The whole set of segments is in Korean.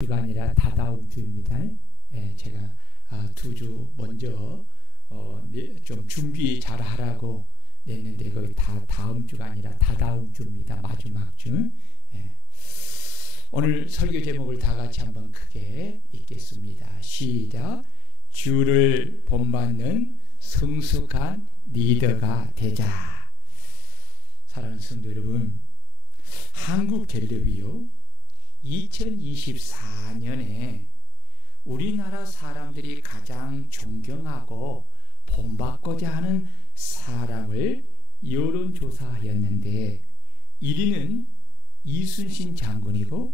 주가 아니라 다다음 주입니다. 제가 2주 먼저 좀 준비 잘 하라고 냈는데 거의 다음 주가 아니라 다다음 주입니다. 마지막 주. 오늘 설교 제목을 다 같이 한번 크게 읽겠습니다. 시작. 주를 본받는 성숙한 리더가 되자. 사랑하는 성도 여러분, 한국갤럽이요 2024년에 우리나라 사람들이 가장 존경하고 본받고자 하는 사람을 여론조사하였는데 1위는 이순신 장군이고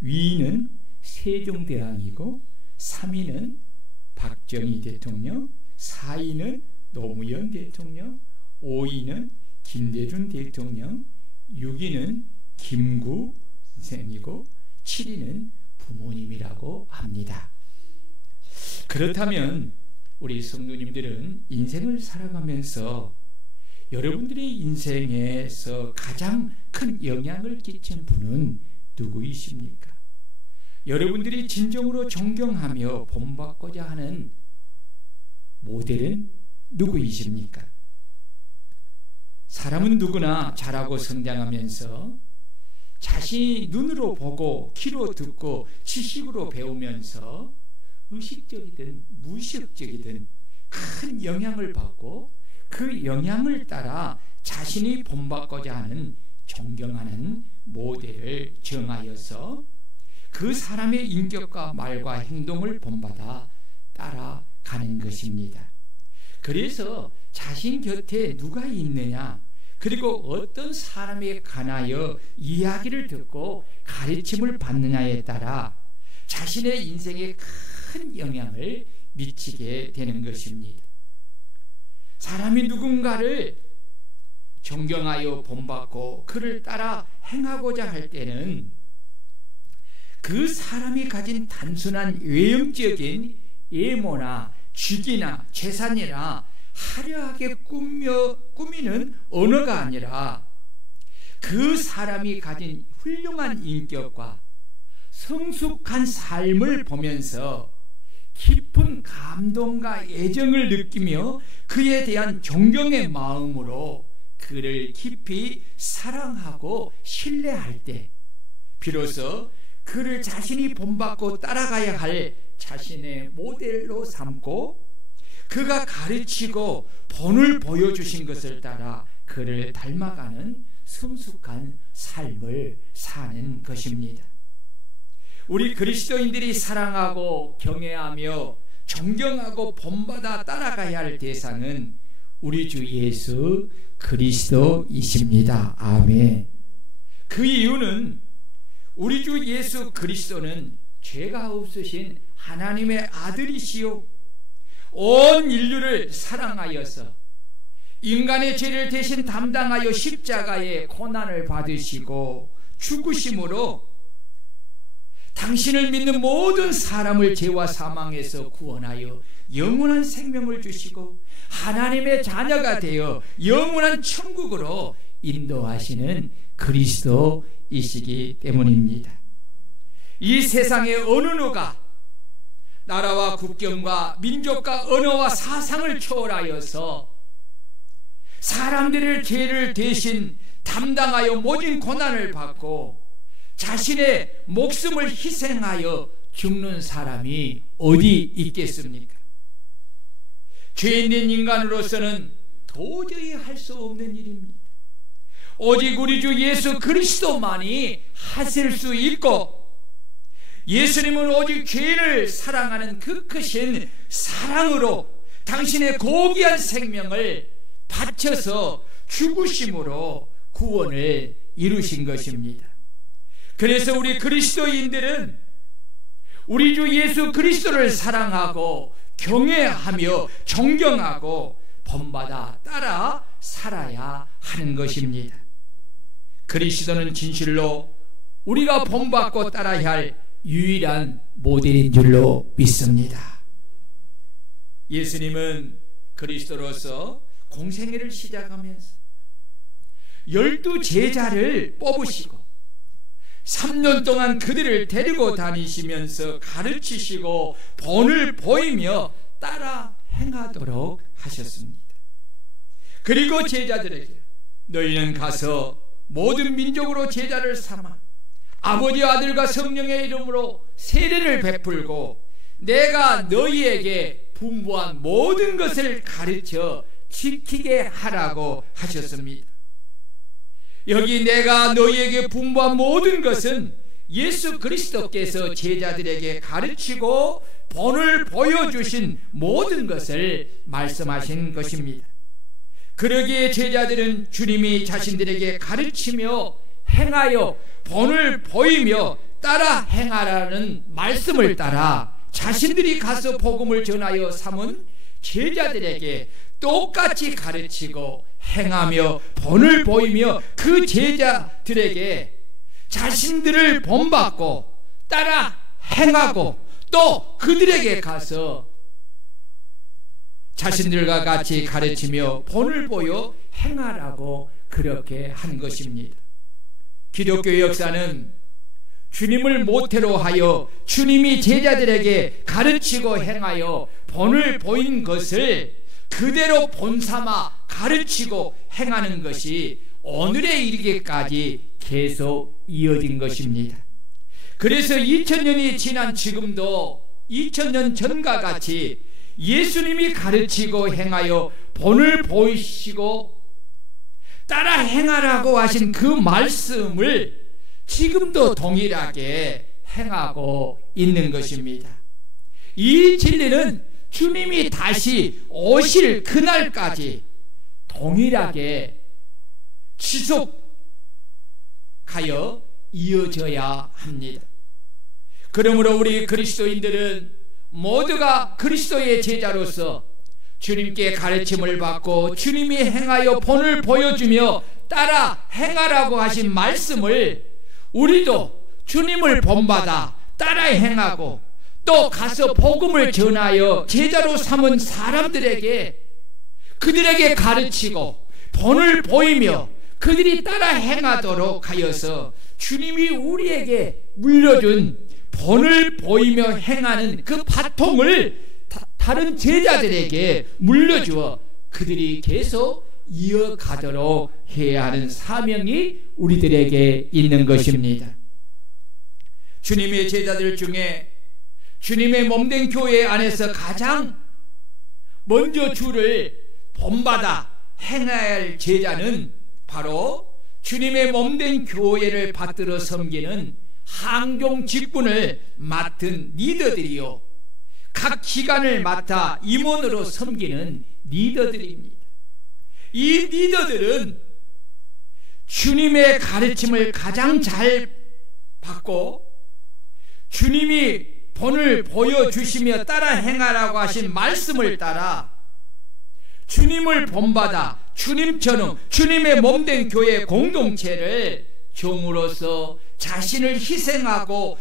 2위는 세종대왕이고 3위는 박정희 대통령, 4위는 노무현 대통령, 5위는 김대중 대통령, 6위는 김구 선생이고 7위는 부모님이라고 합니다. 그렇다면 우리 성도님들은 인생을 살아가면서 여러분들의 인생에서 가장 큰 영향을 끼친 분은 누구이십니까? 여러분들이 진정으로 존경하며 본받고자 하는 모델은 누구이십니까? 사람은 누구나 자라고 성장하면서 자신이 눈으로 보고 귀로 듣고 지식으로 배우면서 의식적이든 무의식적이든 큰 영향을 받고 그 영향을 따라 자신이 본받고자 하는 존경하는 모델을 정하여서 그 사람의 인격과 말과 행동을 본받아 따라가는 것입니다. 그래서 자신 곁에 누가 있느냐, 그리고 어떤 사람에 관하여 이야기를 듣고 가르침을 받느냐에 따라 자신의 인생에 큰 영향을 미치게 되는 것입니다. 사람이 누군가를 존경하여 본받고 그를 따라 행하고자 할 때는 그 사람이 가진 단순한 외형적인 외모나 직위나 재산이나 화려하게 꾸미는 언어가 아니라 그 사람이 가진 훌륭한 인격과 성숙한 삶을 보면서 깊은 감동과 애정을 느끼며 그에 대한 존경의 마음으로 그를 깊이 사랑하고 신뢰할 때 비로소 그를 자신이 본받고 따라가야 할 자신의 모델로 삼고 그가 가르치고 본을 보여주신 것을 따라 그를 닮아가는 성숙한 삶을 사는 것입니다. 우리 그리스도인들이 사랑하고 경외하며 존경하고 본받아 따라가야 할 대상은 우리 주 예수 그리스도이십니다. 아멘. 그 이유는 우리 주 예수 그리스도는 죄가 없으신 하나님의 아들이시요 온 인류를 사랑하여서 인간의 죄를 대신 담당하여 십자가의 고난을 받으시고 죽으심으로 당신을 믿는 모든 사람을 죄와 사망에서 구원하여 영원한 생명을 주시고 하나님의 자녀가 되어 영원한 천국으로 인도하시는 그리스도이시기 때문입니다. 이 세상의 어느 누가 나라와 국경과 민족과 언어와 사상을 초월하여서 사람들의 죄를 대신 담당하여 모진 고난을 받고 자신의 목숨을 희생하여 죽는 사람이 어디 있겠습니까? 죄 있는 인간으로서는 도저히 할 수 없는 일입니다. 오직 우리 주 예수 그리스도만이 하실 수 있고 예수님은 오직 죄를 사랑하는 그 크신 사랑으로 당신의 고귀한 생명을 바쳐서 죽으심으로 구원을 이루신 것입니다. 그래서 우리 그리스도인들은 우리 주 예수 그리스도를 사랑하고 경외하며 존경하고 본받아 따라 살아야 하는 것입니다. 그리스도는 진실로 우리가 본받고 따라야 할 유일한 모델인 줄로 믿습니다. 예수님은 그리스도로서 공생애를 시작하면서 12 제자를 뽑으시고 3년 동안 그들을 데리고 다니시면서 가르치시고 본을 보이며 따라 행하도록 하셨습니다. 그리고 제자들에게 너희는 가서 모든 민족으로 제자를 삼아 아버지와 아들과 성령의 이름으로 세례를 베풀고 내가 너희에게 분부한 모든 것을 가르쳐 지키게 하라고 하셨습니다. 여기 내가 너희에게 분부한 모든 것은 예수 그리스도께서 제자들에게 가르치고 본을 보여주신 모든 것을 말씀하신 것입니다. 그러기에 제자들은 주님이 자신들에게 가르치며 행하여 본을 보이며 따라 행하라는 말씀을 따라 자신들이 가서 복음을 전하여 삼은 제자들에게 똑같이 가르치고 행하며 본을 보이며 그 제자들에게 자신들을 본받고 따라 행하고 또 그들에게 가서 자신들과 같이 가르치며 본을 보여 행하라고 그렇게 한 것입니다. 기독교 역사는 주님을 모태로 하여 주님이 제자들에게 가르치고 행하여 본을 보인 것을 그대로 본삼아 가르치고 행하는 것이 오늘에 이르기까지 계속 이어진 것입니다. 그래서 2000년이 지난 지금도 2000년 전과 같이 예수님이 가르치고 행하여 본을 보이시고 따라 행하라고 하신 그 말씀을 지금도 동일하게 행하고 있는 것입니다. 이 진리는 주님이 다시 오실 그날까지 동일하게 지속하여 이어져야 합니다. 그러므로 우리 그리스도인들은 모두가 그리스도의 제자로서 주님께 가르침을 받고 주님이 행하여 본을 보여주며 따라 행하라고 하신 말씀을 우리도 주님을 본받아 따라 행하고 또 가서 복음을 전하여 제자로 삼은 사람들에게 그들에게 가르치고 본을 보이며 그들이 따라 행하도록 하여서 주님이 우리에게 물려준 본을 보이며 행하는 그 바통을 다른 제자들에게 물려주어 그들이 계속 이어가도록 해야 하는 사명이 우리들에게 있는 것입니다. 주님의 제자들 중에 주님의 몸된 교회 안에서 가장 먼저 주를 본받아 행해야 할 제자는 바로 주님의 몸된 교회를 받들어 섬기는 항종 직분을 맡은 리더들이요, 각 기관을 맡아 임원으로 섬기는 리더들입니다. 이 리더들은 주님의 가르침을 가장 잘 받고 주님이 본을 보여주시며 따라 행하라고 하신 말씀을 따라 주님을 본받아 주님처럼 주님의 몸된 교회 공동체를 종으로서 자신을 희생하고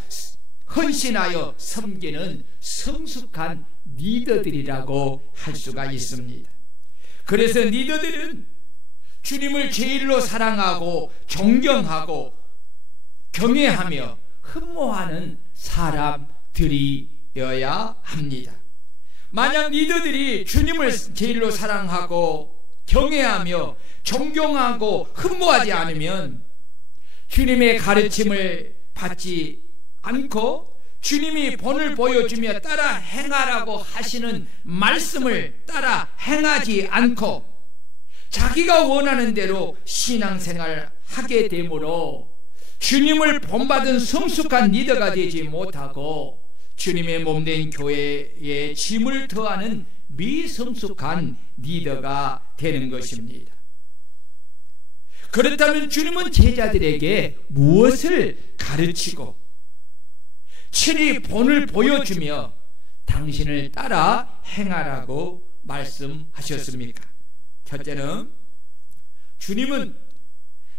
헌신하여 섬기는 성숙한 리더들이라고 할 수가 있습니다. 그래서 리더들은 주님을 제일로 사랑하고 존경하고 경외하며 흠모하는 사람들이어야 합니다. 만약 리더들이 주님을 제일로 사랑하고 경외하며 존경하고 흠모하지 않으면 주님의 가르침을 받지 않고 주님이 본을 보여주며 따라 행하라고 하시는 말씀을 따라 행하지 않고 자기가 원하는 대로 신앙생활을 하게 되므로 주님을 본받은 성숙한 리더가 되지 못하고 주님의 몸된 교회에 짐을 더하는 미성숙한 리더가 되는 것입니다. 그렇다면 주님은 제자들에게 무엇을 가르치고 친히 본을 보여주며 당신을 따라 행하라고 말씀하셨습니까? 첫째는 주님은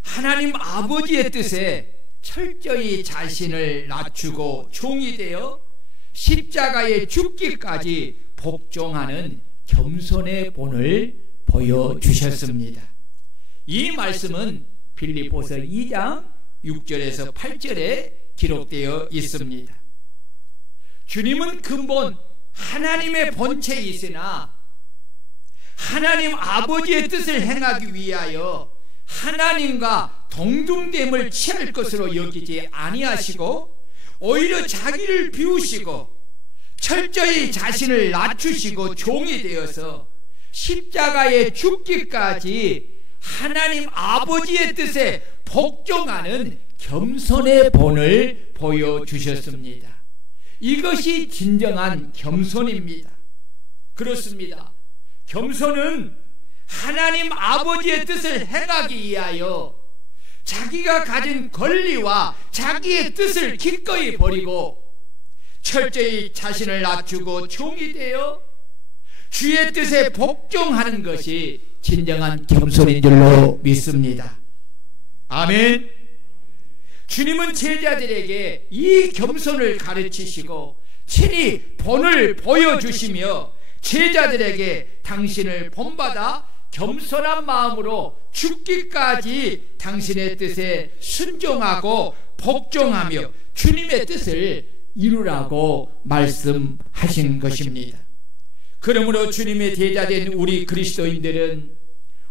하나님 아버지의 뜻에 철저히 자신을 낮추고 종이 되어 십자가에 죽기까지 복종하는 겸손의 본을 보여주셨습니다. 이 말씀은 빌립보서 2장 6절에서 8절에 기록되어 있습니다. 주님은 근본 하나님의 본체이시나 하나님 아버지의 뜻을 행하기 위하여 하나님과 동등됨을 취할 것으로 여기지 아니하시고 오히려 자기를 비우시고 철저히 자신을 낮추시고 종이 되어서 십자가에 죽기까지 하나님 아버지의 뜻에 복종하는 겸손의 본을 보여주셨습니다. 이것이 진정한 겸손입니다. 그렇습니다. 겸손은 하나님 아버지의 뜻을 행하기 위하여 자기가 가진 권리와 자기의 뜻을 기꺼이 버리고 철저히 자신을 낮추고 종이 되어 주의 뜻에 복종하는 것이 진정한 겸손인 줄로 믿습니다. 아멘. 주님은 제자들에게 이 겸손을 가르치시고 친히 본을 보여주시며 제자들에게 당신을 본받아 겸손한 마음으로 죽기까지 당신의 뜻에 순종하고 복종하며 주님의 뜻을 이루라고 말씀하신 것입니다. 그러므로 주님의 제자된 우리 그리스도인들은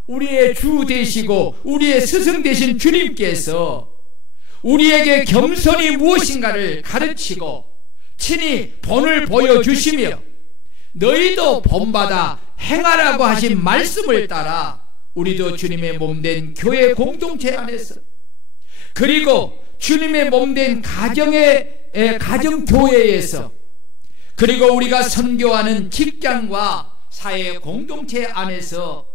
우리의 주 되시고 우리의 스승 되신 주님께서 우리에게 겸손이 무엇인가를 가르치고 친히 본을 보여주시며 너희도 본받아 행하라고 하신 말씀을 따라 우리도 주님의 몸된 교회 공동체 안에서 그리고 주님의 몸된 가정교회에서 그리고 우리가 선교하는 직장과 사회 공동체 안에서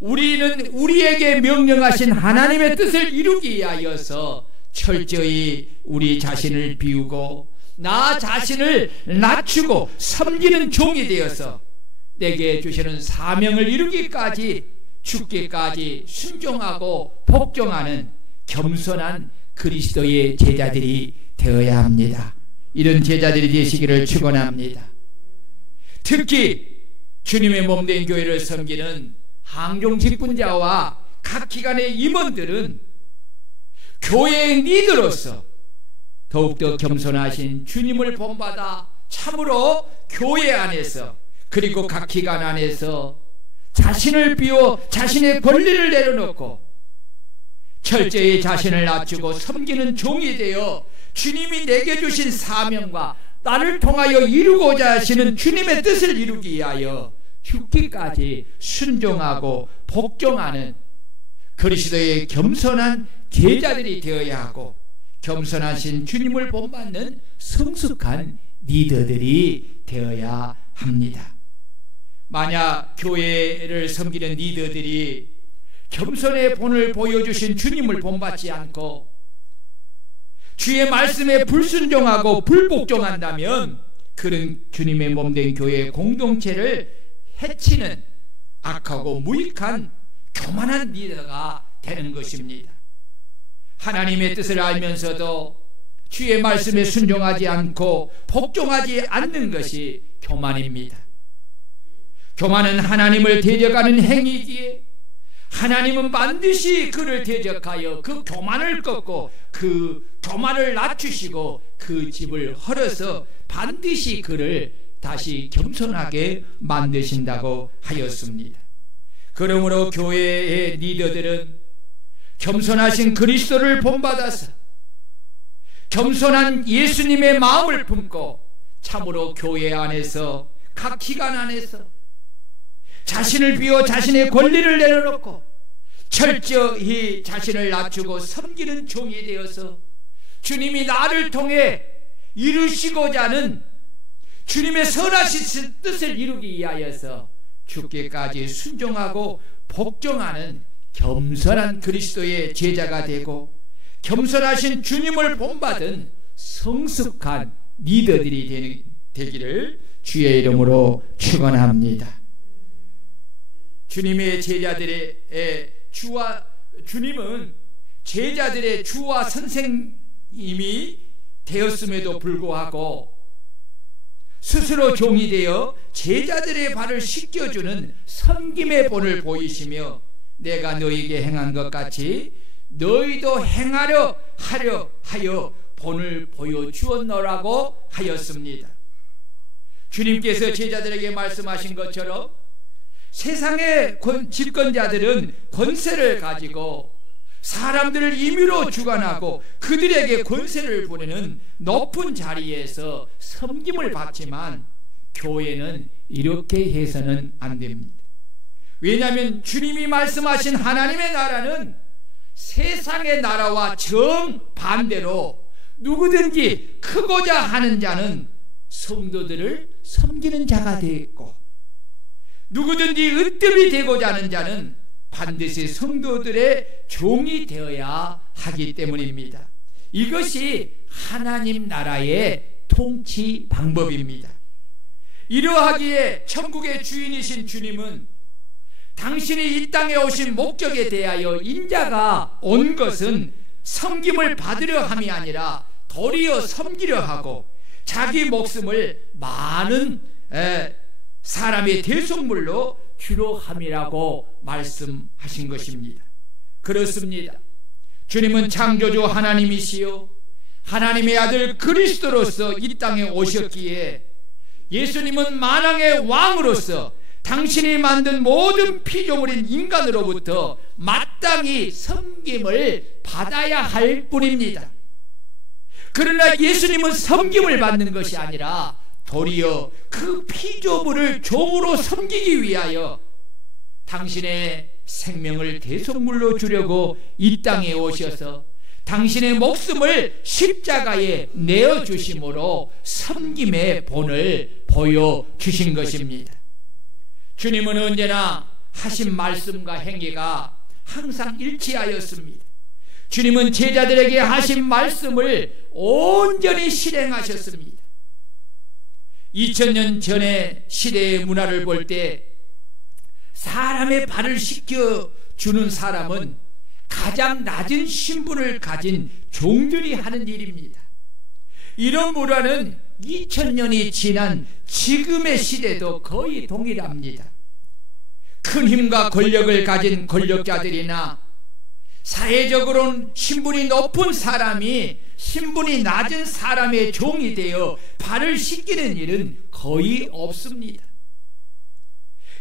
우리는 우리에게 명령하신 하나님의 뜻을 이루기 위하여서 철저히 우리 자신을 비우고 나 자신을 낮추고 섬기는 종이 되어서 내게 주시는 사명을 이루기까지 죽기까지 순종하고 복종하는 겸손한 그리스도의 제자들이 되어야 합니다. 이런 제자들이 되시기를 축원합니다. 특히 주님의 몸된 교회를 섬기는 항종 직분자와 각 기관의 임원들은 교회의 리더로서 더욱더 겸손하신 주님을 본받아 참으로 교회 안에서 그리고 각 기관 안에서 자신을 비워 자신의 권리를 내려놓고 철저히 자신을 낮추고 섬기는 종이 되어 주님이 내게 주신 사명과 나를 통하여 이루고자 하시는 주님의 뜻을 이루기 위하여 죽기까지 순종하고 복종하는 그리스도의 겸손한 제자들이 되어야 하고 겸손하신 주님을 본받는 성숙한 리더들이 되어야 합니다. 만약 교회를 섬기는 리더들이 겸손의 본을 보여주신 주님을 본받지 않고 주의 말씀에 불순종하고 불복종한다면 그런 주님의 몸된 교회 공동체를 해치는 악하고 무익한 교만한 리더가 되는 것입니다. 하나님의 뜻을 알면서도 주의 말씀에 순종하지 않고 복종하지 않는 것이 교만입니다. 교만은 하나님을 대적하는 행위이기에 하나님은 반드시 그를 대적하여 그 교만을 꺾고 그 교만을 낮추시고 그 집을 헐어서 반드시 그를 다시 겸손하게 만드신다고 하였습니다. 그러므로 교회의 리더들은 겸손하신 그리스도를 본받아서 겸손한 예수님의 마음을 품고 참으로 교회 안에서 각 기관 안에서 자신을 비워 자신의 권리를 내려놓고 철저히 자신을 낮추고 섬기는 종이 되어서 주님이 나를 통해 이루시고자 하는 주님의 선하신 뜻을 이루기 위하여서 죽기까지 순종하고 복종하는 겸손한 그리스도의 제자가 되고 겸손하신 주님을 본받은 성숙한 리더들이 되기를 주의 이름으로 축원합니다. 주님의 제자들의 주님은 제자들의 주와 선생님이 되었음에도 불구하고 스스로 종이 되어 제자들의 발을 씻겨주는 섬김의 본을 보이시며 내가 너희에게 행한 것 같이 너희도 행하려 하여 본을 보여주었노라고 하였습니다. 주님께서 제자들에게 말씀하신 것처럼 세상의 집권자들은 권세를 가지고 사람들을 임의로 주관하고 그들에게 권세를 부리는 높은 자리에서 섬김을 받지만 교회는 이렇게 해서는 안 됩니다. 왜냐하면 주님이 말씀하신 하나님의 나라는 세상의 나라와 정반대로 누구든지 크고자 하는 자는 성도들을 섬기는 자가 되었고, 누구든지 으뜸이 되고자 하는 자는 반드시 성도들의 종이 되어야 하기 때문입니다. 이것이 하나님 나라의 통치 방법입니다. 이러하기에 천국의 주인이신 주님은 당신이 이 땅에 오신 목적에 대하여 인자가 온 것은 섬김을 받으려 함이 아니라 도리어 섬기려 하고 자기 목숨을 많은 사람의 대속물로 주로 함이라고 말씀하신 것입니다. 그렇습니다. 주님은 창조주 하나님이시요 하나님의 아들 그리스도로서 이 땅에 오셨기에 예수님은 만왕의 왕으로서 당신이 만든 모든 피조물인 인간으로부터 마땅히 섬김을 받아야 할 뿐입니다. 그러나 예수님은 섬김을 받는 것이 아니라 도리어 그 피조물을 종으로 섬기기 위하여 당신의 생명을 대속물로 주려고 이 땅에 오셔서 당신의 목숨을 십자가에 내어주심으로 섬김의 본을 보여주신 것입니다. 주님은 언제나 하신 말씀과 행위가 항상 일치하였습니다. 주님은 제자들에게 하신 말씀을 온전히 실행하셨습니다. 2000년 전의 시대의 문화를 볼 때 사람의 발을 씻겨주는 사람은 가장 낮은 신분을 가진 종들이 하는 일입니다. 이런 문화는 2000년이 지난 지금의 시대도 거의 동일합니다. 큰 힘과 권력을 가진 권력자들이나 사회적으로는 신분이 높은 사람이 신분이 낮은 사람의 종이 되어 발을 씻기는 일은 거의 없습니다.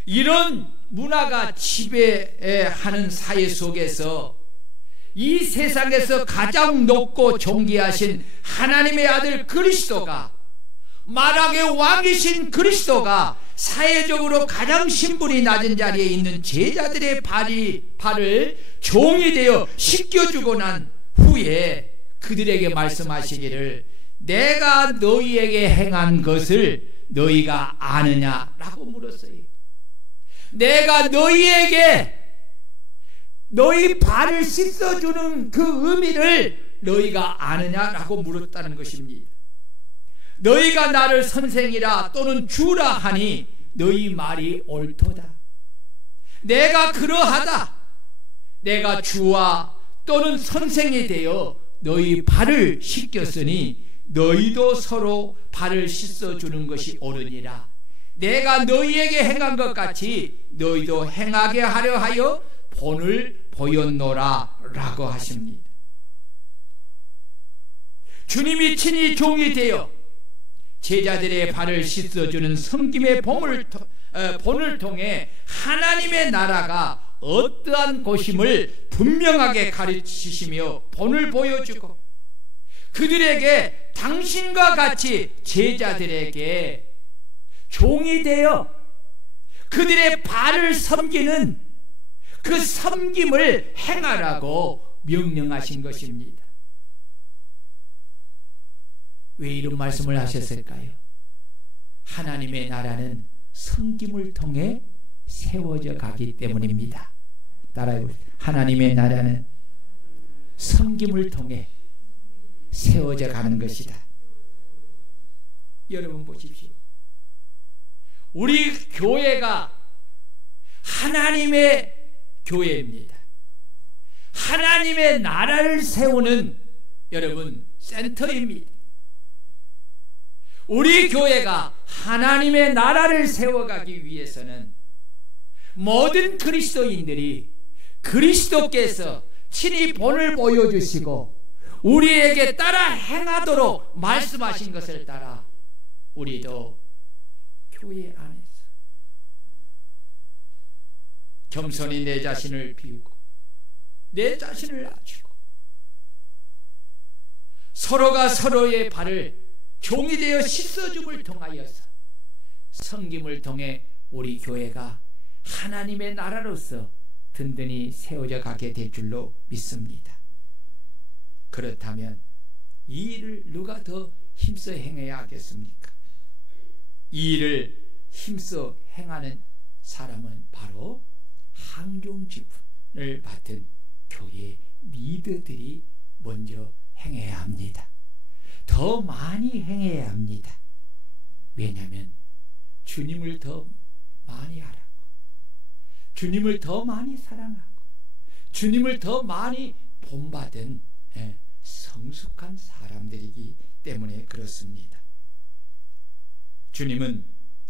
이런 문화가 지배하는 사회 속에서 이 세상에서 가장 높고 존귀하신 하나님의 아들 그리스도가, 만왕의 왕이신 그리스도가 사회적으로 가장 신분이 낮은 자리에 있는 제자들의 발을 종이 되어 씻겨주고 난 후에 그들에게 말씀하시기를 내가 너희에게 행한 것을 너희가 아느냐라고 물었어요. 내가 너희에게 너희 발을 씻어주는 그 의미를 너희가 아느냐라고 물었다는 것입니다. 너희가 나를 선생이라 또는 주라 하니 너희 말이 옳도다. 내가 그러하다. 내가 주와 또는 선생이 되어 너희 발을 씻겼으니 너희도 서로 발을 씻어주는 것이 옳으니라. 내가 너희에게 행한 것 같이 너희도 행하게 하려 하여 본을 보였노라 라고 하십니다. 주님이 친히 종이 되어 제자들의 발을 씻어주는 섬김의 본을 통해 하나님의 나라가 어떠한 곳임을 분명하게 가르치시며 본을 보여주고 그들에게 당신과 같이 제자들에게 종이 되어 그들의 발을 섬기는 그 섬김을 행하라고 명령하신 것입니다. 왜 이런 말씀을 하셨을까요? 하나님의 나라는 섬김을 통해 세워져 가기 때문입니다. 따라해보세요. 하나님의 나라는 섬김을 통해 세워져 가는 것이다. 여러분 보십시오. 우리 교회가 하나님의 교회입니다. 하나님의 나라를 세우는 여러분 센터입니다. 우리 교회가 하나님의 나라를 세워가기 위해서는 모든 그리스도인들이 그리스도께서 친히 본을 보여주시고 우리에게 따라 행하도록 말씀하신 것을 따라 우리도 교회 안에서 겸손히 내 자신을 비우고 내 자신을 낮추고 서로가 서로의 발을 종이 되어 씻어줌을 통하여서 섬김을 통해 우리 교회가 하나님의 나라로서 든든히 세워져 가게 될 줄로 믿습니다. 그렇다면 이 일을 누가 더 힘써 행해야 하겠습니까? 이 일을 힘써 행하는 사람은 바로 항종직분을 맡은 교회 리더들이 먼저 행해야 합니다. 더 많이 행해야 합니다. 왜냐하면 주님을 더 많이 알았고 주님을 더 많이 사랑하고 주님을 더 많이 본받은 성숙한 사람들이기 때문에 그렇습니다. 주님은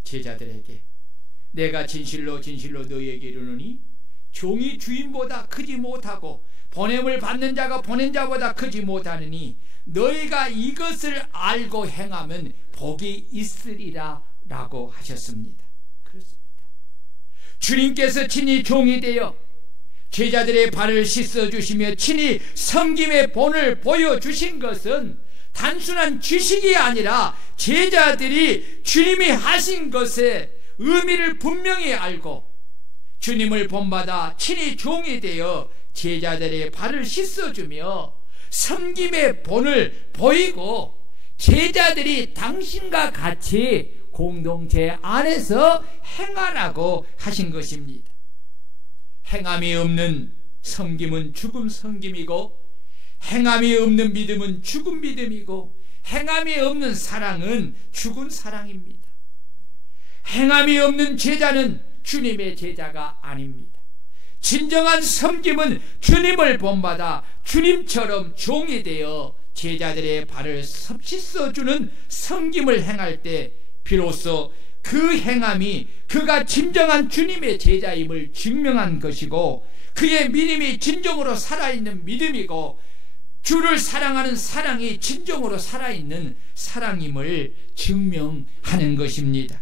제자들에게 내가 진실로 진실로 너희에게 이르노니 종이 주인보다 크지 못하고 보냄을 받는 자가 보낸 자보다 크지 못하느니 너희가 이것을 알고 행하면 복이 있으리라 라고 하셨습니다. 그렇습니다. 주님께서 친히 종이 되어 제자들의 발을 씻어주시며 친히 섬김의 본을 보여주신 것은 단순한 지식이 아니라 제자들이 주님이 하신 것의 의미를 분명히 알고 주님을 본받아 친히 종이 되어 제자들의 발을 씻어주며 섬김의 본을 보이고 제자들이 당신과 같이 공동체 안에서 행하라고 하신 것입니다. 행함이 없는 섬김은 죽음 섬김이고 행함이 없는 믿음은 죽은 믿음이고 행함이 없는 사랑은 죽은 사랑입니다. 행함이 없는 제자는 주님의 제자가 아닙니다. 진정한 섬김은 주님을 본받아 주님처럼 종이 되어 제자들의 발을 씻어주는 섬김을 행할 때 비로소 그 행함이 그가 진정한 주님의 제자임을 증명한 것이고 그의 믿음이 진정으로 살아있는 믿음이고 주를 사랑하는 사랑이 진정으로 살아있는 사랑임을 증명하는 것입니다.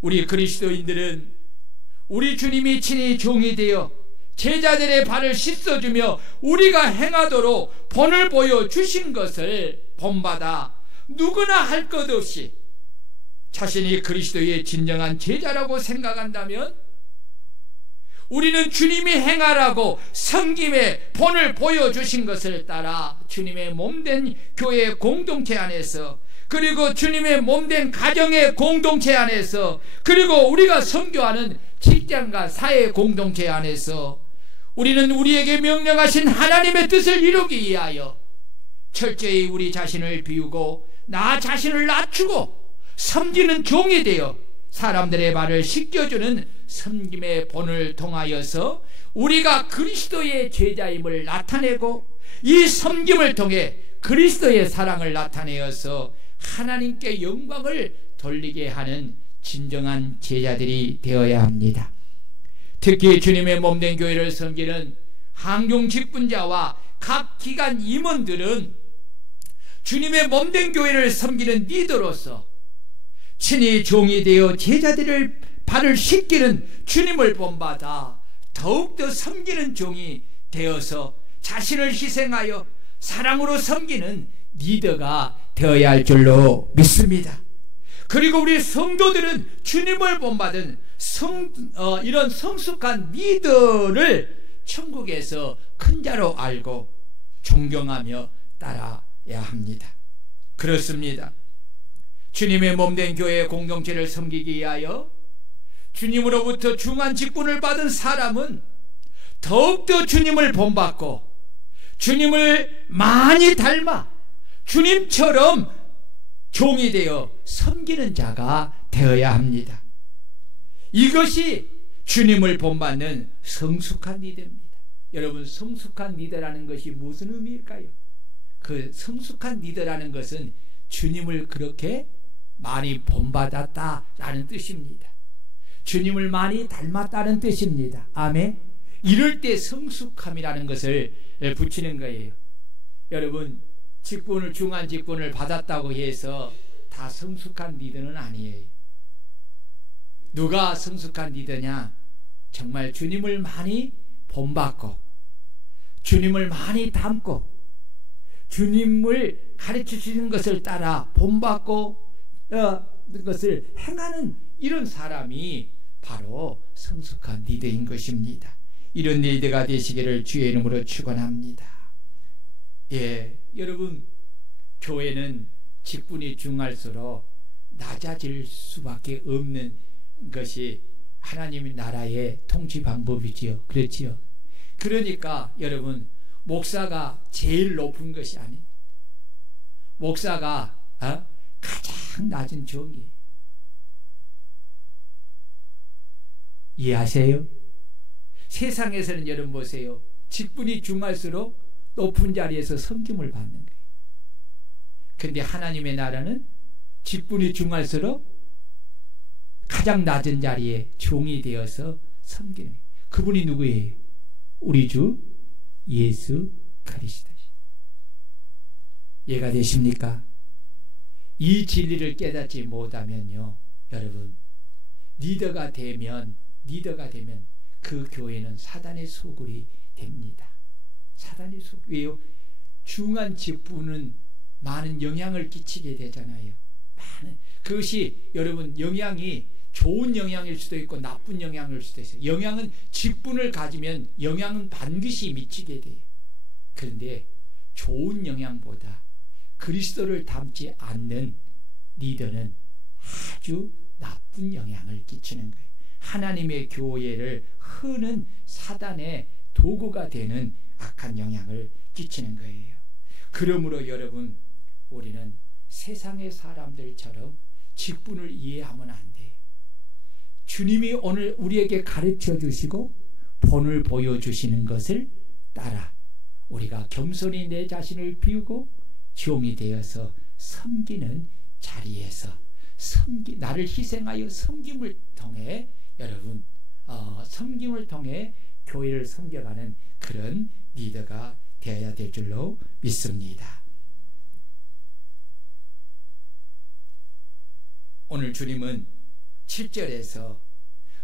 우리 그리스도인들은 우리 주님이 친히 종이 되어 제자들의 발을 씻어주며 우리가 행하도록 본을 보여주신 것을 본받아 누구나 할 것 없이 자신이 그리스도의 진정한 제자라고 생각한다면 우리는 주님이 행하라고 섬김의 본을 보여주신 것을 따라 주님의 몸된 교회 공동체 안에서 그리고 주님의 몸된 가정의 공동체 안에서 그리고 우리가 선교하는 직장과 사회 공동체 안에서 우리는 우리에게 명령하신 하나님의 뜻을 이루기 위하여 철저히 우리 자신을 비우고 나 자신을 낮추고 섬기는 종이 되어 사람들의 발을 씻겨주는 섬김의 본을 통하여서 우리가 그리스도의 제자임을 나타내고 이 섬김을 통해 그리스도의 사랑을 나타내어서 하나님께 영광을 돌리게 하는 진정한 제자들이 되어야 합니다. 특히 주님의 몸된 교회를 섬기는 항종 직분자와 각 기관 임원들은 주님의 몸된 교회를 섬기는 리더로서 친히 종이 되어 제자들을 발을 씻기는 주님을 본받아 더욱더 섬기는 종이 되어서 자신을 희생하여 사랑으로 섬기는 리더가 되어야 할 줄로 믿습니다. 그리고 우리 성도들은 주님을 본받은 이런 성숙한 리더를 천국에서 큰 자로 알고 존경하며 따라야 합니다. 그렇습니다. 주님의 몸된 교회 공동체를 섬기기 위하여 주님으로부터 중한 직분을 받은 사람은 더욱더 주님을 본받고 주님을 많이 닮아 주님처럼 종이 되어 섬기는 자가 되어야 합니다. 이것이 주님을 본받는 성숙한 리더입니다. 여러분, 성숙한 리더라는 것이 무슨 의미일까요? 그 성숙한 리더라는 것은 주님을 그렇게 많이 본받았다라는 뜻입니다. 주님을 많이 닮았다는 뜻입니다. 아멘. 이럴 때 성숙함이라는 것을 붙이는 거예요. 여러분, 직분을, 중한 직분을 받았다고 해서 다 성숙한 리더는 아니에요. 누가 성숙한 리더냐? 정말 주님을 많이 본받고, 주님을 많이 닮고, 주님을 가르치시는 것을 따라 본받고 것을 행하는 이런 사람이 바로 성숙한 리더인 것입니다. 이런 리더가 되시기를 주의 이름으로 축원합니다. 예, 여러분, 교회는 직분이 중할수록 낮아질 수밖에 없는 것이 하나님의 나라의 통치 방법이지요. 그렇지요. 그러니까 여러분, 목사가 제일 높은 것이 아닙니다. 목사가 가장 낮은 종이에요. 이해하세요? 세상에서는 여러분 보세요. 직분이 중할수록 높은 자리에서 섬김을 받는 거예요. 그런데 하나님의 나라는 직분이 중할수록 가장 낮은 자리에 종이 되어서 섬기는 거예요. 그분이 누구예요? 우리 주 예수 그리스도. 이해가 되십니까? 이 진리를 깨닫지 못하면요, 여러분, 리더가 되면 그 교회는 사단의 소굴이 됩니다. 사단의 소굴. 왜요? 중한 직분은 많은 영향을 끼치게 되잖아요. 그것이 여러분, 영향이 좋은 영향일 수도 있고 나쁜 영향일 수도 있어요. 영향은, 직분을 가지면 영향은 반드시 미치게 돼요. 그런데 좋은 영향보다 그리스도를 닮지 않는 리더는 아주 나쁜 영향을 끼치는 거예요. 하나님의 교회를 흐는 사단의 도구가 되는 악한 영향을 끼치는 거예요. 그러므로 여러분, 우리는 세상의 사람들처럼 직분을 이해하면 안 돼요. 주님이 오늘 우리에게 가르쳐 주시고 본을 보여주시는 것을 따라 우리가 겸손히 내 자신을 비우고 종이 되어서 섬기는 자리에서 나를 희생하여 섬김을 통해 여러분, 섬김을 통해 교회를 섬겨가는 그런 리더가 되어야 될 줄로 믿습니다. 오늘 주님은 7절에서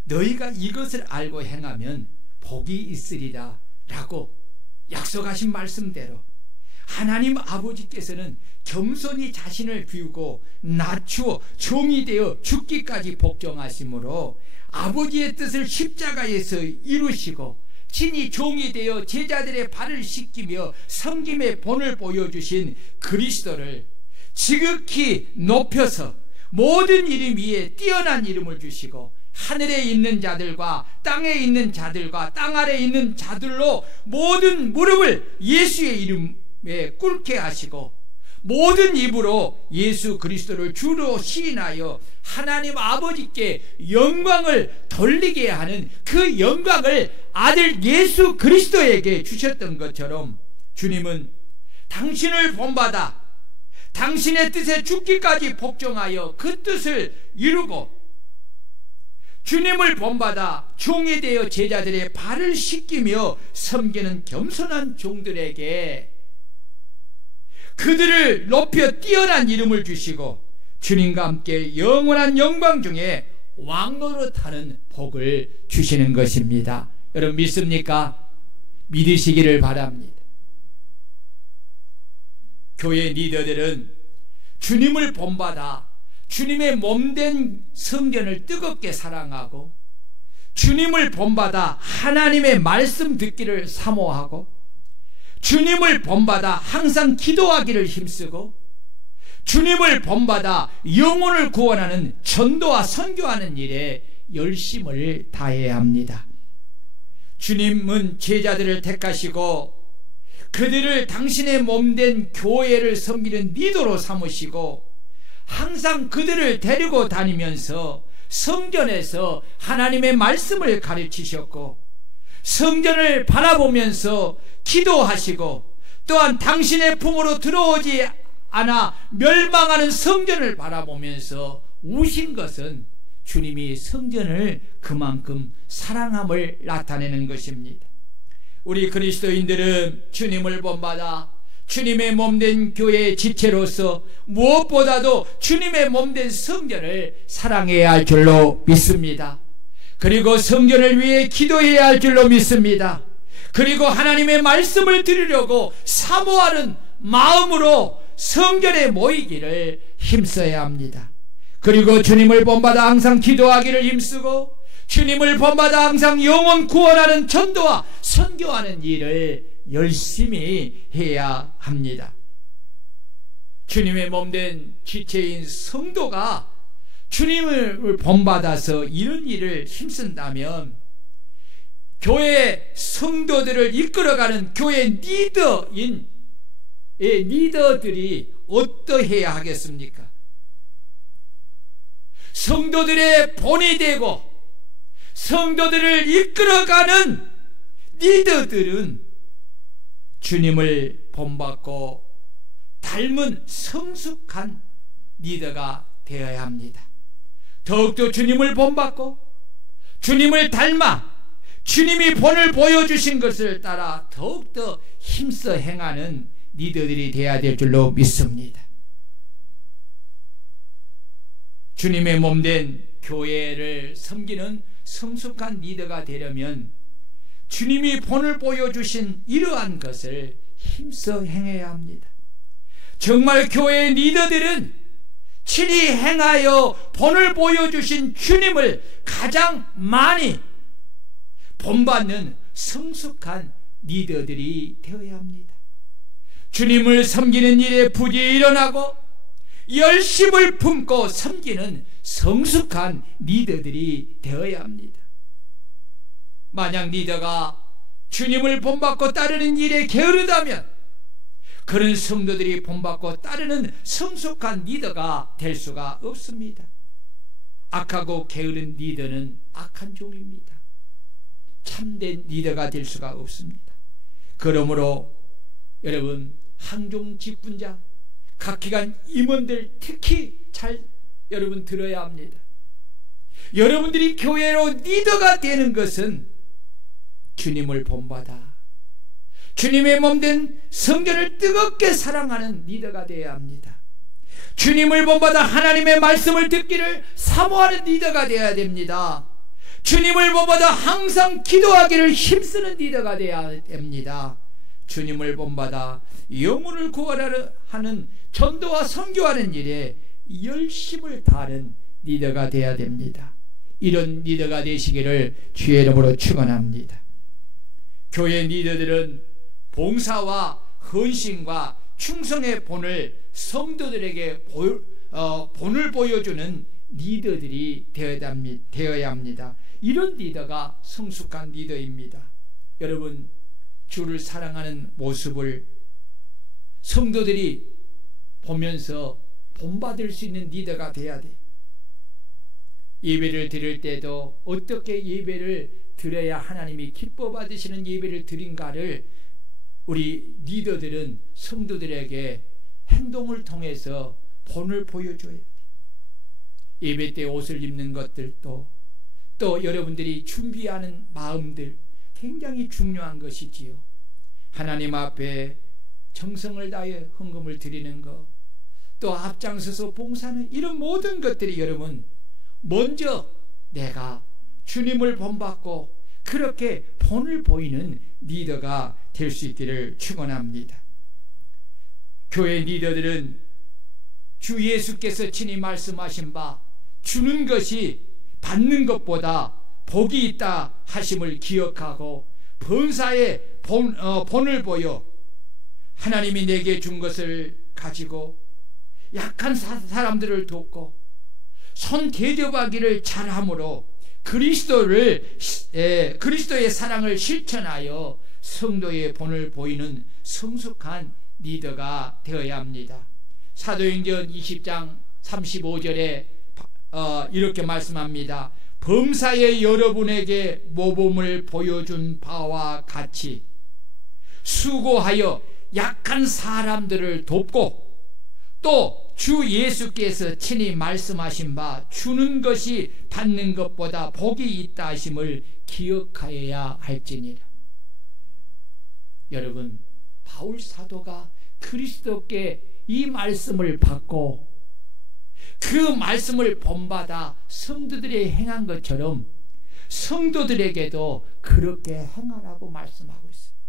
너희가 이것을 알고 행하면 복이 있으리라 라고 약속하신 말씀대로 하나님 아버지께서는 겸손히 자신을 비우고 낮추어 종이 되어 죽기까지 복종하심으로 아버지의 뜻을 십자가에서 이루시고 친히 종이 되어 제자들의 발을 씻기며 섬김의 본을 보여주신 그리스도를 지극히 높여서 모든 이름 위에 뛰어난 이름을 주시고 하늘에 있는 자들과 땅에 있는 자들과 땅 아래에 있는 자들로 모든 무릎을 예수의 이름에 꿇게 하시고 모든 입으로 예수 그리스도를 주로 시인하여 하나님 아버지께 영광을 돌리게 하는 그 영광을 아들 예수 그리스도에게 주셨던 것처럼 주님은 당신을 본받아 당신의 뜻에 죽기까지 복종하여 그 뜻을 이루고 주님을 본받아 종이 되어 제자들의 발을 씻기며 섬기는 겸손한 종들에게 그들을 높여 뛰어난 이름을 주시고 주님과 함께 영원한 영광 중에 왕노릇하는 복을 주시는 것입니다. 여러분 믿습니까? 믿으시기를 바랍니다. 교회 리더들은 주님을 본받아 주님의 몸된 성전을 뜨겁게 사랑하고 주님을 본받아 하나님의 말씀 듣기를 사모하고 주님을 본받아 항상 기도하기를 힘쓰고 주님을 본받아 영혼을 구원하는 전도와 선교하는 일에 열심을 다해야 합니다. 주님은 제자들을 택하시고 그들을 당신의 몸된 교회를 섬기는 리더로 삼으시고 항상 그들을 데리고 다니면서 성전에서 하나님의 말씀을 가르치셨고 성전을 바라보면서 기도하시고 또한 당신의 품으로 들어오지 않아 멸망하는 성전을 바라보면서 우신 것은 주님이 성전을 그만큼 사랑함을 나타내는 것입니다. 우리 그리스도인들은 주님을 본받아 주님의 몸된 교회의 지체로서 무엇보다도 주님의 몸된 성전을 사랑해야 할 줄로 믿습니다. 그리고 성전을 위해 기도해야 할 줄로 믿습니다. 그리고 하나님의 말씀을 들으려고 사모하는 마음으로 성전에 모이기를 힘써야 합니다. 그리고 주님을 본받아 항상 기도하기를 힘쓰고 주님을 본받아 항상 영혼 구원하는 전도와 선교하는 일을 열심히 해야 합니다. 주님의 몸된 지체인 성도가 주님을 본받아서 이런 일을 힘쓴다면 교회 성도들을 이끌어가는 교회 리더들이 어떠해야 하겠습니까? 성도들의 본이 되고 성도들을 이끌어가는 리더들은 주님을 본받고 닮은 성숙한 리더가 되어야 합니다. 더욱더 주님을 본받고 주님을 닮아 주님이 본을 보여주신 것을 따라 더욱더 힘써 행하는 리더들이 되어야 될 줄로 믿습니다. 주님의 몸된 교회를 섬기는 성숙한 리더가 되려면 주님이 본을 보여주신 이러한 것을 힘써 행해야 합니다. 정말 교회의 리더들은 친히 행하여 본을 보여주신 주님을 가장 많이 본받는 성숙한 리더들이 되어야 합니다. 주님을 섬기는 일에 부지런하고 열심을 품고 섬기는 성숙한 리더들이 되어야 합니다. 만약 리더가 주님을 본받고 따르는 일에 게으르다면 그런 성도들이 본받고 따르는 성숙한 리더가 될 수가 없습니다. 악하고 게으른 리더는 악한 종입니다. 참된 리더가 될 수가 없습니다. 그러므로 여러분 항종 직분자 각 기관 임원들 특히 잘 여러분 들어야 합니다. 여러분들이 교회로 리더가 되는 것은 주님을 본받아 주님의 몸된 성전을 뜨겁게 사랑하는 리더가 되어야 합니다. 주님을 본받아 하나님의 말씀을 듣기를 사모하는 리더가 되어야 됩니다. 주님을 본받아 항상 기도하기를 힘쓰는 리더가 되어야 됩니다. 주님을 본받아 영혼을 구원하는 전도와 선교하는 일에 열심을 다하는 리더가 되어야 됩니다. 이런 리더가 되시기를 주의 이름으로 축원합니다. 교회 리더들은 봉사와 헌신과 충성의 본을 성도들에게 본을 보여주는 리더들이 되어야 합니다. 이런 리더가 성숙한 리더입니다. 여러분 주를 사랑하는 모습을 성도들이 보면서 본받을 수 있는 리더가 돼야 돼. 예배를 드릴 때도 어떻게 예배를 드려야 하나님이 기뻐 받으시는 예배를 드린가를 우리 리더들은 성도들에게 행동을 통해서 본을 보여줘야 돼. 예배 때 옷을 입는 것들도 또 여러분들이 준비하는 마음들 굉장히 중요한 것이지요. 하나님 앞에 정성을 다해 헌금을 드리는 것, 또 앞장서서 봉사하는 이런 모든 것들이 여러분 먼저 내가 주님을 본받고 그렇게 본을 보이는 리더가 될 수 있기를 축원합니다. 교회 리더들은 주 예수께서 친히 말씀하신 바 주는 것이 받는 것보다 복이 있다 하심을 기억하고 범사에 본을 보여 하나님이 내게 준 것을 가지고 약한 사람들을 돕고 손 대접하기를 잘함으로 그리스도의 사랑을 실천하여 성도의 본을 보이는 성숙한 리더가 되어야 합니다. 사도행전 20장 35절에 이렇게 말씀합니다. 범사에 여러분에게 모범을 보여준 바와 같이 수고하여 약한 사람들을 돕고 또 주 예수께서 친히 말씀하신 바 주는 것이 받는 것보다 복이 있다 하심을 기억하여야 할지니라. 여러분, 바울 사도가 그리스도께 이 말씀을 받고 그 말씀을 본받아 성도들이 행한 것처럼 성도들에게도 그렇게 행하라고 말씀하고 있습니다.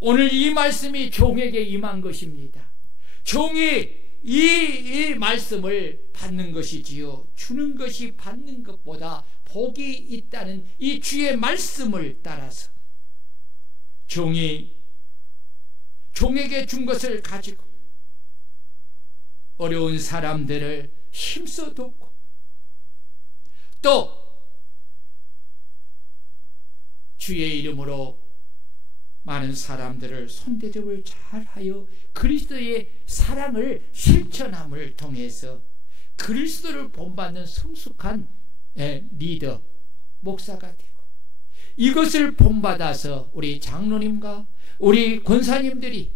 오늘 이 말씀이 종에게 임한 것입니다. 종이 이 말씀을 받는 것이지요, 주는 것이 받는 것보다 복이 있다는 이 주의 말씀을 따라서 종이 종에게 준 것을 가지고 어려운 사람들을 힘써 돕고 또 주의 이름으로 많은 사람들을 손대접을 잘하여 그리스도의 사랑을 실천함을 통해서 그리스도를 본받는 성숙한 리더, 목사가 되고, 이것을 본받아서 우리 장로님과 우리 권사님들이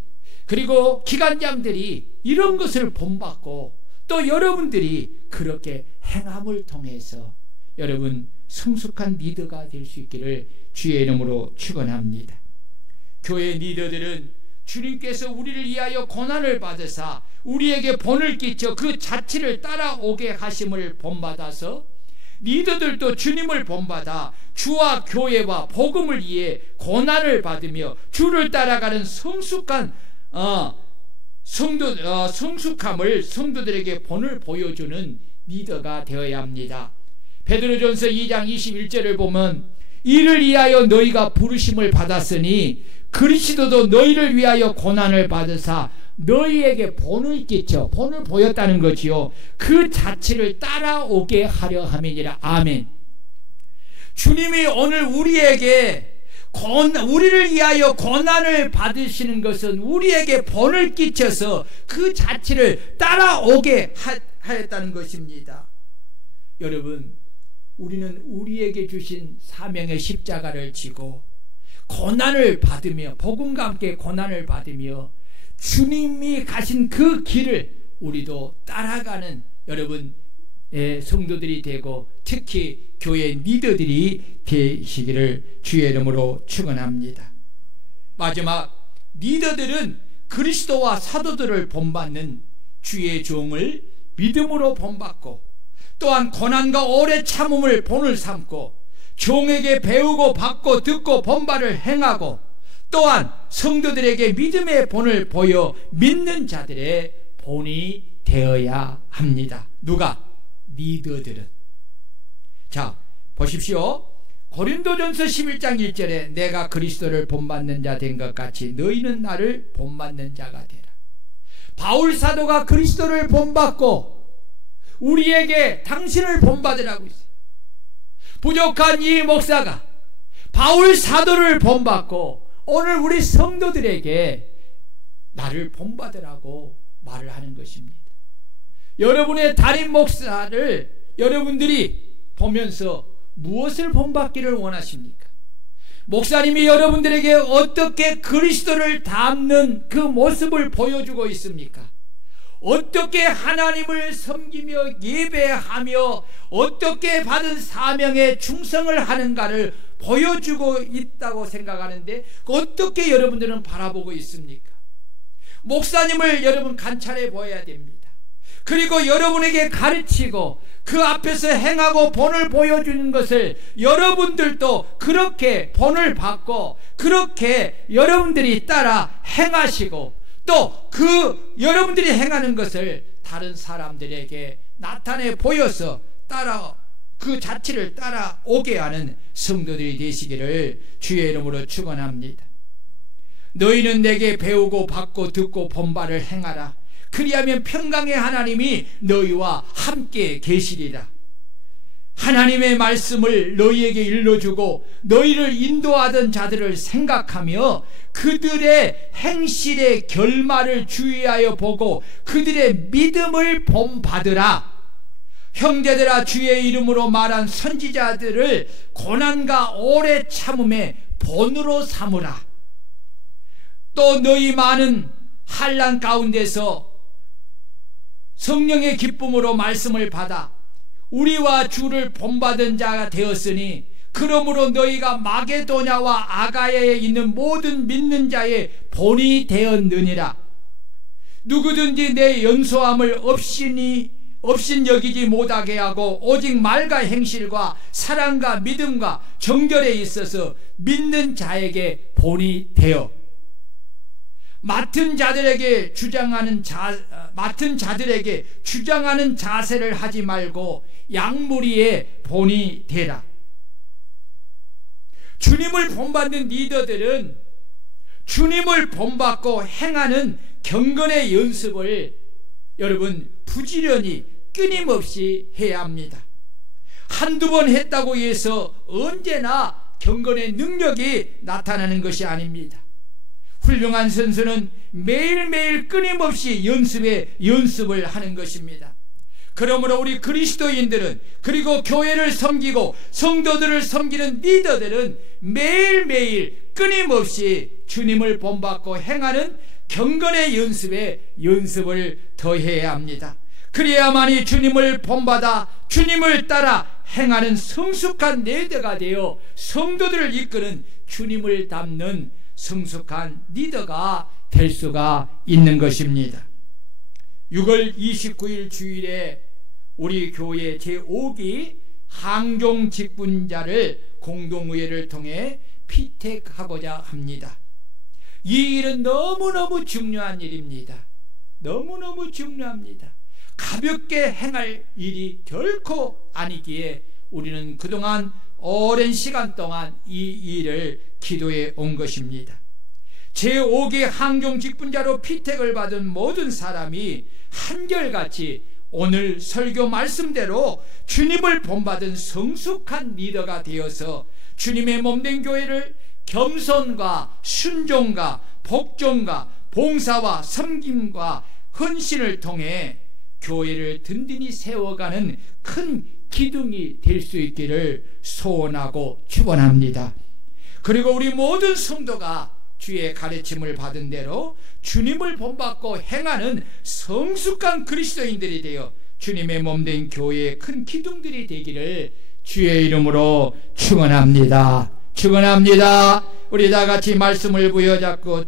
그리고 기관장들이 이런 것을 본받고 또 여러분들이 그렇게 행함을 통해서 여러분 성숙한 리더가 될 수 있기를 주의 이름으로 축원합니다. 교회 리더들은 주님께서 우리를 위하여 고난을 받으사 우리에게 본을 끼쳐 그 자취를 따라오게 하심을 본받아서 리더들도 주님을 본받아 주와 교회와 복음을 위해 고난을 받으며 주를 따라가는 성숙한 성숙함을 성도들에게 본을 보여주는 리더가 되어야 합니다. 베드로전서 2장 21절을 보면 이를 위하여 너희가 부르심을 받았으니 그리스도도 너희를 위하여 고난을 받으사 너희에게 본을 끼쳐, 본을 보였다는 거지요. 그 자취를 따라오게 하려 함이니라. 아멘. 주님이 오늘 우리에게 우리를 위하여 고난을 받으시는 것은 우리에게 본을 끼쳐서 그 자취를 따라오게 하였다는 것입니다. 여러분, 우리는 우리에게 주신 사명의 십자가를 지고 고난을 받으며 복음과 함께 고난을 받으며 주님이 가신 그 길을 우리도 따라가는 여러분 성도들이 되고 특히 교회 리더들이 되시기를 주의 이름으로 축원합니다. 마지막, 리더들은 그리스도와 사도들을 본받는 주의 종을 믿음으로 본받고 또한 고난과 오래 참음을 본을 삼고 종에게 배우고 받고 듣고 본바를 행하고 또한 성도들에게 믿음의 본을 보여 믿는 자들의 본이 되어야 합니다. 누가? 리더들은. 자, 보십시오. 고린도전서 11장 1절에 내가 그리스도를 본받는 자 된 것 같이 너희는 나를 본받는 자가 되라. 바울 사도가 그리스도를 본받고 우리에게 당신을 본받으라고 있어요. 부족한 이 목사가 바울 사도를 본받고 오늘 우리 성도들에게 나를 본받으라고 말을 하는 것입니다. 여러분의 담임 목사를 여러분들이 보면서 무엇을 본받기를 원하십니까? 목사님이 여러분들에게 어떻게 그리스도를 닮는 그 모습을 보여주고 있습니까? 어떻게 하나님을 섬기며 예배하며 어떻게 받은 사명에 충성을 하는가를 보여주고 있다고 생각하는데 어떻게 여러분들은 바라보고 있습니까? 목사님을 여러분 관찰해 보아야 됩니다. 그리고 여러분에게 가르치고 그 앞에서 행하고 본을 보여주는 것을 여러분들도 그렇게 본을 받고 그렇게 여러분들이 따라 행하시고 또 그 여러분들이 행하는 것을 다른 사람들에게 나타내 보여서 따라 그 자취를 따라오게 하는 성도들이 되시기를 주의 이름으로 축원합니다. 너희는 내게 배우고 받고 듣고 본바를 행하라. 그리하면 평강의 하나님이 너희와 함께 계시리라. 하나님의 말씀을 너희에게 일러주고 너희를 인도하던 자들을 생각하며 그들의 행실의 결말을 주의하여 보고 그들의 믿음을 본받으라. 형제들아, 주의 이름으로 말한 선지자들을 고난과 오래 참음의 본으로 삼으라. 또 너희 많은 환난 가운데서 성령의 기쁨으로 말씀을 받아 우리와 주를 본받은 자가 되었으니 그러므로 너희가 마게도냐와 아가야에 있는 모든 믿는 자의 본이 되었느니라. 누구든지 내 연소함을 없인 여기지 못하게 하고 오직 말과 행실과 사랑과 믿음과 정결에 있어서 믿는 자에게 본이 되어 맡은 자들에게 주장하는 자세를 하지 말고 양무리의 본이 되라. 주님을 본받는 리더들은 주님을 본받고 행하는 경건의 연습을 여러분 부지런히 끊임없이 해야 합니다. 한두 번 했다고 해서 언제나 경건의 능력이 나타나는 것이 아닙니다. 훌륭한 선수는 매일매일 끊임없이 연습을 하는 것입니다. 그러므로 우리 그리스도인들은, 그리고 교회를 섬기고 성도들을 섬기는 리더들은 매일매일 끊임없이 주님을 본받고 행하는 경건의 연습을 더해야 합니다. 그래야만이 주님을 본받아 주님을 따라 행하는 성숙한 리더가 되어 성도들을 이끄는 주님을 닮는 성숙한 리더가 될 수가 있는 것입니다. 6월 29일 주일에 우리 교회 제5기 항종 직분자를 공동의회를 통해 피택하고자 합니다. 이 일은 너무너무 중요한 일입니다. 너무너무 중요합니다. 가볍게 행할 일이 결코 아니기에 우리는 그동안 오랜 시간 동안 이 일을 기도해 온 것입니다. 제5기 항종 직분자로 피택을 받은 모든 사람이 한결같이 오늘 설교 말씀대로 주님을 본받은 성숙한 리더가 되어서 주님의 몸된 교회를 겸손과 순종과 복종과 봉사와 섬김과 헌신을 통해 교회를 든든히 세워가는 큰 기둥이 될 수 있기를 소원하고 축원합니다. 그리고 우리 모든 성도가 주의 가르침을 받은 대로 주님을 본받고 행하는 성숙한 그리스도인들이 되어 주님의 몸된 교회의 큰 기둥들이 되기를 주의 이름으로 축원합니다. 축원합니다. 우리 다 같이 말씀을 부여잡고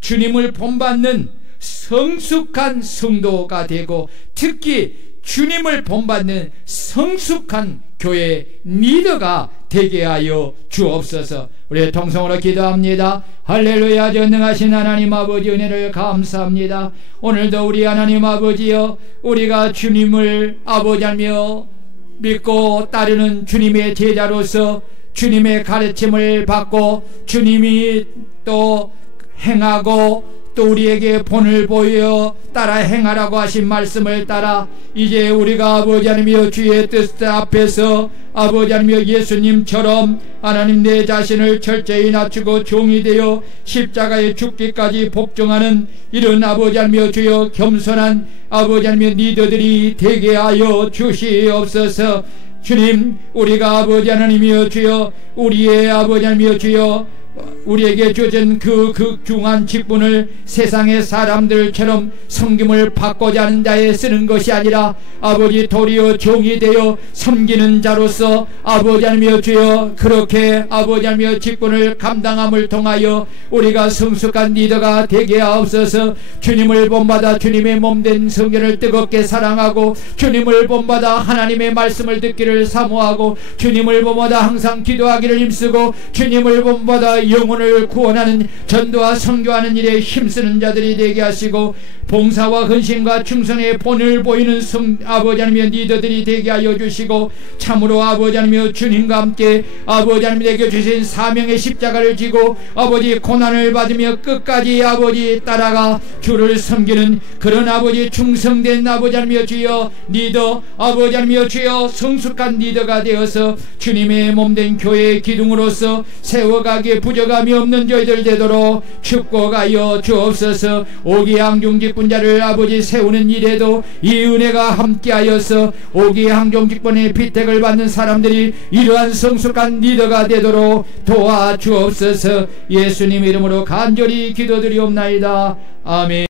주님을 본받는 성숙한 성도가 되고 특히 주님을 본받는 성숙한 교회 리더가 되게 하여 주옵소서. 우리 통성으로 기도합니다. 할렐루야. 전능하신 하나님 아버지 은혜를 감사합니다. 오늘도 우리 하나님 아버지여, 우리가 주님을 아버지하며 믿고 따르는 주님의 제자로서 주님의 가르침을 받고 주님이 또 행하고 또 우리에게 본을 보여 따라 행하라고 하신 말씀을 따라 이제 우리가 아버지 하나님이여 주의 뜻 앞에서 아버지 하나님이여 예수님처럼 하나님 내 자신을 철저히 낮추고 종이 되어 십자가에 죽기까지 복종하는 이런 아버지 하나님이여 주여 겸손한 아버지 하나님이여 리더들이 되게 하여 주시옵소서. 주님, 우리가 아버지 하나님이여 주여 우리의 아버지 하나님이여 주여 우리에게 주어진 그 극중한 직분을 세상의 사람들처럼 섬김을 받고자 하는 자에 쓰는 것이 아니라 아버지 도리어 종이 되어 섬기는 자로서 아버지 하나님이여 주여 그렇게 아버지 하나님이여 직분을 감당함을 통하여 우리가 성숙한 리더가 되게 하옵소서. 주님을 본받아 주님의 몸된 성전을 뜨겁게 사랑하고 주님을 본받아 하나님의 말씀을 듣기를 사모하고 주님을 본받아 항상 기도하기를 힘쓰고 주님을 본받아 영혼을 구원하는 전도와 선교하는 일에 힘쓰는 자들이 되게 하시고 봉사와 헌신과 충성의 본을 보이는 아버지 하나님의 리더들이 되게 하여 주시고 참으로 아버지 하나님의 주님과 함께 아버지 하나님에게 주신 사명의 십자가를 지고 아버지 고난을 받으며 끝까지 아버지 따라가 주를 섬기는 그런 아버지 충성된 아버지 하나님의 주여 리더 아버지 하나님의 주여 성숙한 리더가 되어서 주님의 몸된 교회의 기둥으로서 세워가기에 부족함이 없는 저희들 되도록 축복하여 주옵소서. 오기 항종직분자를 아버지 세우는 일에도 이 은혜가 함께하여서 오기 항종직분의 피택을 받는 사람들이 이러한 성숙한 리더가 되도록 도와주옵소서. 예수님 이름으로 간절히 기도드리옵나이다. 아멘.